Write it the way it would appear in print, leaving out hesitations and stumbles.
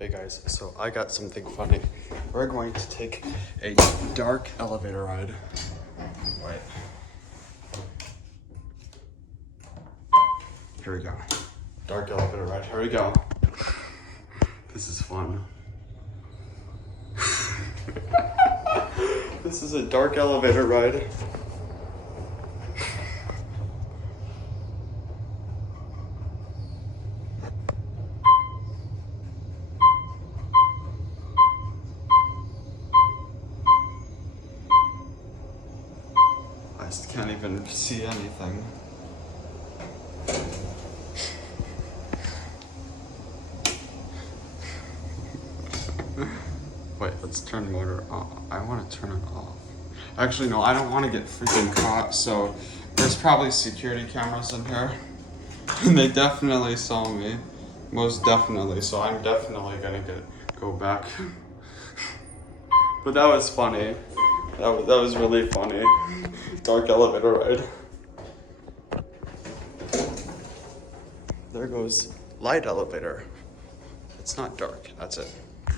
Hey guys, so I got something funny. We're going to take a dark elevator ride. Wait. Here we go. Dark elevator ride, here we go. This is fun. This is a dark elevator ride. I just can't even see anything. Wait, let's turn motor off. I want to turn it off. Actually, no, I don't want to get freaking caught, so there's probably security cameras in here. And they definitely saw me. Most definitely, so I'm definitely gonna go back. But that was funny. That was really funny. Dark elevator ride. There goes light elevator. It's not dark, that's it.